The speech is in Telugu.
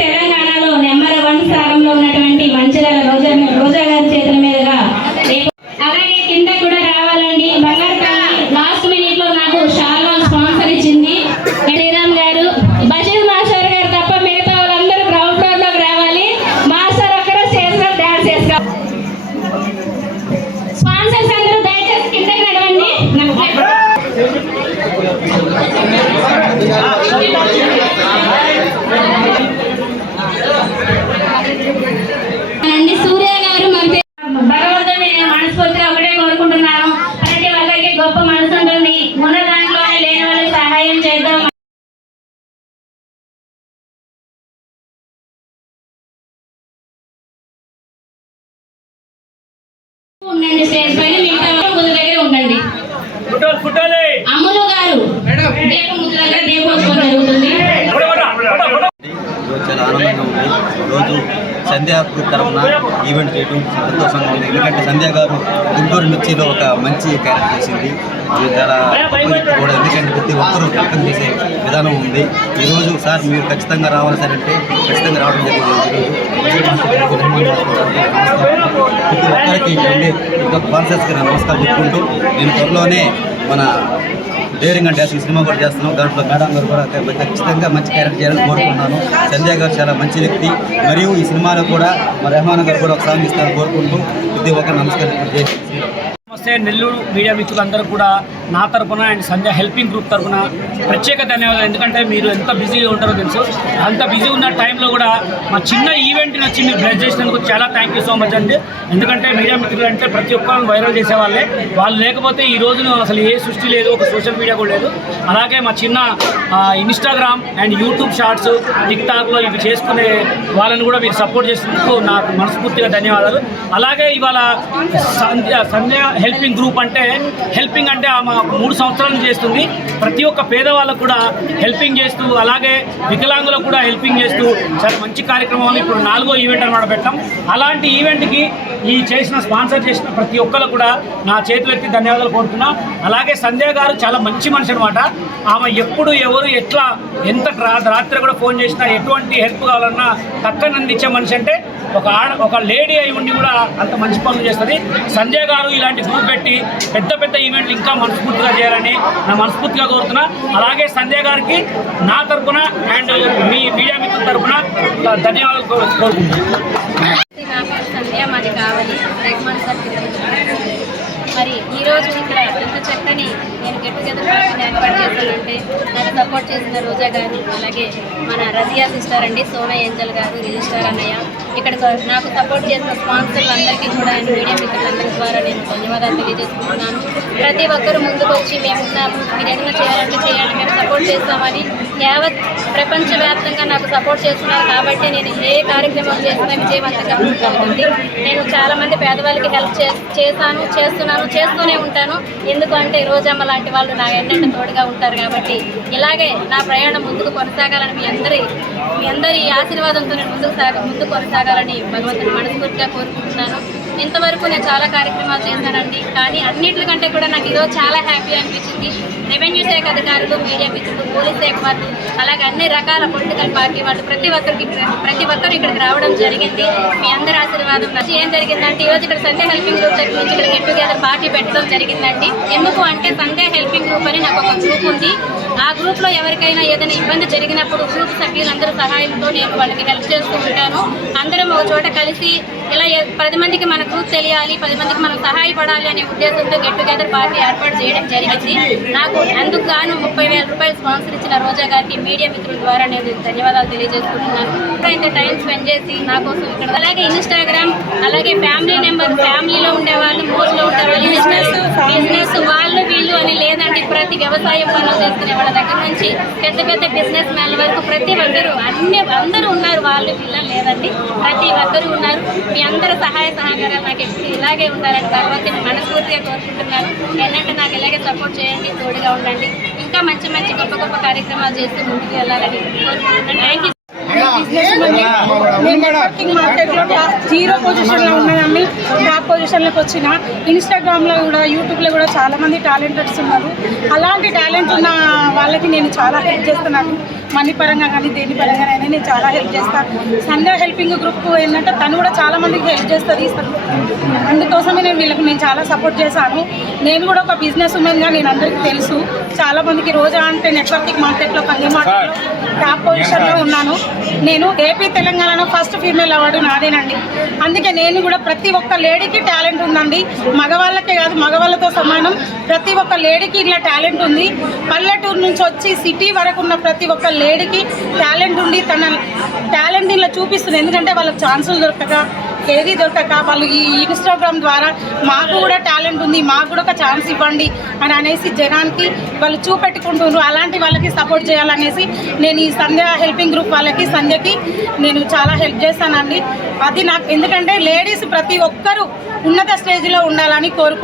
తెలంగాణలో నెంబర్ 1 స్థానంలో ఉన్నటువంటి మంచిర్యాల రోజా గారి చేతుల మీదుగా అలాగే కింద కూడా రావాలండి. బంగారు లాస్ట్ మినిట్ లో నాకు షాల్వా స్పాన్సర్ ఇచ్చింది శ్రీరామ్ గారు. బషీర్ మాస్టర్ గారు తప్ప మిగతా వాళ్ళందరూ గ్రౌండ్ ఫ్లోర్ లోకి రావాలి. మాస్టర్ ఒక్కరు స్టేజ్ లో డాన్స్ చేసుకోవాలి. స్పాన్సర్స్ అందరూ దయచేసి కిందకి నడవండి. సూర్య గారు భగవంతుని మనస్ఫూర్తిగా ఒకటే కోరుకుంటున్నాను. ప్రతి ఒక్కరికి గొప్ప మనసు ఉంటుంది. ఉన్న దాంట్లోనే లేని వాళ్ళకి సహాయం చేద్దాం. ఉండండి స్టేజ్ పైన, మిగతా ముందు దగ్గర ఉండండి. అమ్ములు గారు దీపం ముందు దగ్గర దీపోత్సవం జరుగుతుంది. చాలా ఆనందంగా ఉంది. రోజు సంధ్యా గ్రూప్ తరఫున ఈవెంట్ చేయడం సంతోషంగా ఉంది. ఎందుకంటే సంధ్య గారు గుంటూరు మిర్చిలో ఒక మంచి క్యారెక్టర్ చేసింది. చాలా కూడా ఎందుకంటే ప్రతి ఒక్కరూ వెల్కమ్ చేసే విధానం ఉంది. ఈరోజు సార్ మీరు ఖచ్చితంగా రావాలి సార్ అంటే ఖచ్చితంగా రావడం జరిగింది. ఈరోజు ప్రతి ఒక్కరికి ఇంకా స్పాన్సర్స్కి నమస్కారం చెప్పుకుంటూ నేను త్వరలోనే మన డేరింగ్ అండ్ డాన్స్ సినిమా కూడా చేస్తున్నాం. దాంట్లో మేడం గారు కూడా ఖచ్చితంగా మంచి క్యారెక్టర్ చేయాలని కోరుకుంటున్నాను. సంధ్య గారు చాలా మంచి వ్యక్తి. మరియు ఈ సినిమాలో కూడా మా రెహమాన్ గారు కూడా ఒక సాంగ్ ఇస్తారని కోరుకుంటూ ప్రతి ఒక్కరు నమస్కారం. నమస్తే. నెల్లూరు మీడియా మిత్రులందరూ కూడా నా తరఫున అండ్ సంధ్య హెల్పింగ్ గ్రూప్ తరఫున ప్రత్యేక ధన్యవాదాలు. ఎందుకంటే మీరు ఎంత బిజీగా ఉంటారో తెలుసు. అంత బిజీ ఉన్న టైంలో కూడా మా చిన్న ఈవెంట్ని వచ్చి మీరు బ్లెస్ చేసినందుకు చాలా థ్యాంక్ యూ సో మచ్ అండి. ఎందుకంటే మీడియా మిత్రులు అంటే ప్రతి ఒక్కరిని వైరల్ చేసేవాళ్ళే. వాళ్ళు లేకపోతే ఈ రోజున అసలు ఏ సృష్టి లేదు, ఒక సోషల్ మీడియా కూడా లేదు. అలాగే మా చిన్న ఇన్స్టాగ్రామ్ అండ్ యూట్యూబ్ షార్ట్స్, టిక్టాక్లో ఇవి చేసుకునే వాళ్ళని కూడా మీరు సపోర్ట్ చేసినందుకు నాకు మనస్ఫూర్తిగా ధన్యవాదాలు. అలాగే ఇవాళ సంధ్య హెల్పింగ్ గ్రూప్ అంటే హెల్పింగ్ అంటే ఆమె 3 సంవత్సరాలు చేస్తుంది. ప్రతి ఒక్క పేదవాళ్ళకు కూడా హెల్పింగ్ చేస్తూ, అలాగే వికలాంగులకు కూడా హెల్పింగ్ చేస్తూ చాలా మంచి కార్యక్రమాలు ఇప్పుడు 4వ ఈవెంట్ అనమాట పెట్టాం. అలాంటి ఈవెంట్కి ఈ స్పాన్సర్ చేసిన ప్రతి ఒక్కరు కూడా నా చేతులెత్తి ధన్యవాదాలు కోరుతున్నా. అలాగే సంధ్య గారు చాలా మంచి మనిషి అనమాట. ఆమె ఎప్పుడు ఎవరు ఎట్లా ఎంత రాత్రి కూడా ఫోన్ చేసినా ఎటువంటి హెల్ప్ కావాలన్నా టక్కన అందించే మనిషి. అంటే ఒక లేడీ అయి ఉండి కూడా అంత మంచి పనులు చేస్తుంది. సంజయ్ గారు ఇలాంటి గ్రూప్ పెట్టి పెద్ద పెద్ద ఈవెంట్లు ఇంకా మనస్ఫూర్తిగా చేయాలని నా మనస్ఫూర్తిగా కోరుతున్నా. అలాగే సంజయ్ గారికి నా తరఫున అండ్ మీ మీడియా మిత్రుల తరఫున ధన్యవాదాలు కోరుకుంటున్నాను. సంధ్య మాది కావాలి రెహమాన్ సార్. మరి ఈరోజు ఇక్కడ ఎంత చక్కని నేను గెట్ టుగెదర్ పార్టీని ఏర్పాటు చేశానంటే నాకు సపోర్ట్ చేసిన రోజా గారు, అలాగే మన రజియా సిస్టర్ అండి, సోనా ఏంజల్ గారు, రిజిస్టర్ అన్నయ్య, ఇక్కడ నాకు సపోర్ట్ చేసిన స్పాన్సర్లందరికీ కూడా మీడియా మిత్రులందరి ద్వారా నేను ధన్యవాదాలు తెలియజేసుకుంటున్నాను. ప్రతి ఒక్కరూ ముందుకు వచ్చి మేమున్నాము, మీరు ఏదైనా చేయాలంటే చేయండి, మేము సపోర్ట్ చేస్తామని యావత్ ప్రపంచవ్యాప్తంగా నాకు సపోర్ట్ చేస్తున్నారు. కాబట్టి నేను ఏ కార్యక్రమం చేసినా విజయవంతంగా ఉంటుంది. నేను చాలామంది పేదవాళ్ళకి హెల్ప్ చేస్తున్నాను, చేస్తూనే ఉంటాను. ఎందుకంటే రోజమ్మ లాంటి వాళ్ళు నా ఎన్నెంట తోడుగా ఉంటారు. కాబట్టి ఇలాగే నా ప్రయాణం ముందుకు కొనసాగాలని మీ అందరి ఆశీర్వాదంతో నేను ముందుకు కొనసాగాలని భగవంతుని మనస్ఫూర్తిగా కోరుకుంటున్నాను. ఇంతవరకు నేను చాలా కార్యక్రమాలు చేశానండి. కానీ అన్నింటికంటే కూడా నాకు ఈరోజు చాలా హ్యాపీ అనిపించింది. రెవెన్యూ శాఖ అధికారులు, మీడియా మిత్రులు, పోలీస్ శాఖ వాళ్ళు, అలాగే అన్ని రకాల పొలిటికల్ పార్టీ వాళ్ళు ప్రతి ఒక్కరు ఇక్కడికి రావడం జరిగింది. మీ అందరి ఆశీర్వాదం ఏం జరిగిందంటే ఈరోజు ఇక్కడ సంధ్య హెల్పింగ్ గ్రూప్ తరఫు నుంచి ఇక్కడ గెట్ టుగెదర్ పార్టీ పెట్టడం జరిగిందండి. ఎందుకు అంటే సంధ్య హెల్పింగ్ గ్రూప్ అని నాకు ఒక గ్రూప్ ఉంది. ఆ గ్రూప్లో ఎవరికైనా ఏదైనా ఇబ్బంది జరిగినప్పుడు గ్రూప్ సభ్యులందరూ సహాయంతో నేను వాళ్ళకి హెల్ప్ చేస్తూ ఉంటాను. అందరం ఒక చోట కలిసి ఇలా 10 మందికి మన గ్రూప్ తెలియాలి, 10 మందికి మనం సహాయపడాలి అనే ఉద్దేశంతో గెట్ టుగెదర్ పార్టీ ఏర్పాటు చేయడం జరిగింది. నాకు అందుకు గాను 30,000 రూపాయలు స్పాన్సర్ ఇచ్చిన రోజా గారికి మీడియా మిత్రుల ద్వారా నేను ధన్యవాదాలు తెలియజేసుకుంటున్నాను. ఇంత టైం స్పెండ్ చేసి నా కోసం ఇక్కడ, అలాగే ఇన్స్టాగ్రామ్, అలాగే ఫ్యామిలీలో ఉండేవాళ్ళు, మోస్ట్లో ఉండేవాళ్ళు, బిజినెస్ వాళ్ళు వీళ్ళు అని లేదండి. ప్రతి వ్యవసాయం పనులు చేసుకునే వాళ్ళ దగ్గర నుంచి పెద్ద పెద్ద బిజినెస్ మ్యాన్ల వరకు ప్రతి ఒక్కరు అందరూ ఉన్నారు. వాళ్ళు వీళ్ళని లేదండి, ప్రతి ఒక్కరు ఉన్నారు. మీ అందరూ సహాయ సహకారాలు నాకు ఎప్పుడు ఇలాగే ఉండాలని భగవంతుని మనస్ఫూర్తిగా కోరుకుంటున్నాను. ఏంటంటే నాకు ఇలాగే సపోర్ట్ చేయండి, తోడుగా ఉండండి. ఇంకా మంచి గొప్ప కార్యక్రమాలు చేస్తూ ముందుకు వెళ్ళాలని కోరుకుంటున్నాను. Thank you. బిజినెస్ ఉంది. నేను నెట్వర్కింగ్ మార్కెట్లో జీరో పొజిషన్లో ఉన్నాయని టాప్ పొజిషన్లోకి వచ్చిన. ఇన్స్టాగ్రామ్లో కూడా యూట్యూబ్లో కూడా చాలామంది టాలెంటెడ్స్ ఉన్నారు. అలాంటి టాలెంట్ ఉన్న వాళ్ళకి నేను చాలా హెల్ప్ చేస్తున్నాను. మనీ పరంగా కానీ దేని పరంగానైనా నేను చాలా హెల్ప్ చేస్తాను. సంధ్య హెల్పింగ్ గ్రూప్ ఏంటంటే తను కూడా చాలా మందికి హెల్ప్ చేస్తుంది. అందుకోసమే నేను చాలా సపోర్ట్ చేశాను. నేను కూడా ఒక బిజినెస్ ఉమెన్గా నేను అందరికీ తెలుసు. చాలా మందికి రోజా అంటే నెట్వర్కింగ్ మార్కెట్లో కంది మార్కెట్లో టాప్ పొజిషన్లో ఉన్నాను. నేను ఏపీ తెలంగాణలో ఫస్ట్ ఫీమేల్ అవార్డు నాదేనండి. అందుకే నేను కూడా ప్రతి ఒక్క లేడీకి టాలెంట్ ఉందండి. మగవాళ్ళకే కాదు, మగవాళ్ళతో సమానం ప్రతి ఒక్క లేడీకి ఇలా టాలెంట్ ఉంది. పల్లెటూరు నుంచి వచ్చి సిటీ వరకు ఉన్న ప్రతి ఒక్క లేడీకి టాలెంట్ ఉండి తన టాలెంట్ ఇలా చూపిస్తుంది. ఎందుకంటే వాళ్ళకి ఛాన్సులు దొరకక ఏది దొరకక వాళ్ళు ఈ ఇన్స్టాగ్రామ్ ద్వారా మాకు కూడా టాలెంట్ ఉంది, మాకు కూడా ఒక ఛాన్స్ ఇవ్వండి అని అనేసి జనానికి వాళ్ళు చూపెట్టుకుంటున్నారు. అలాంటి వాళ్ళకి సపోర్ట్ చేయాలనేసి నేను ఈ సంధ్య హెల్పింగ్ గ్రూప్ వాళ్ళకి సంధ్యకి నేను చాలా హెల్ప్ చేస్తానండి. అది నాకు ఎందుకంటే లేడీస్ ప్రతి ఒక్కరూ ఉన్నత స్టేజ్లో ఉండాలని కోరుకుంటున్నాను.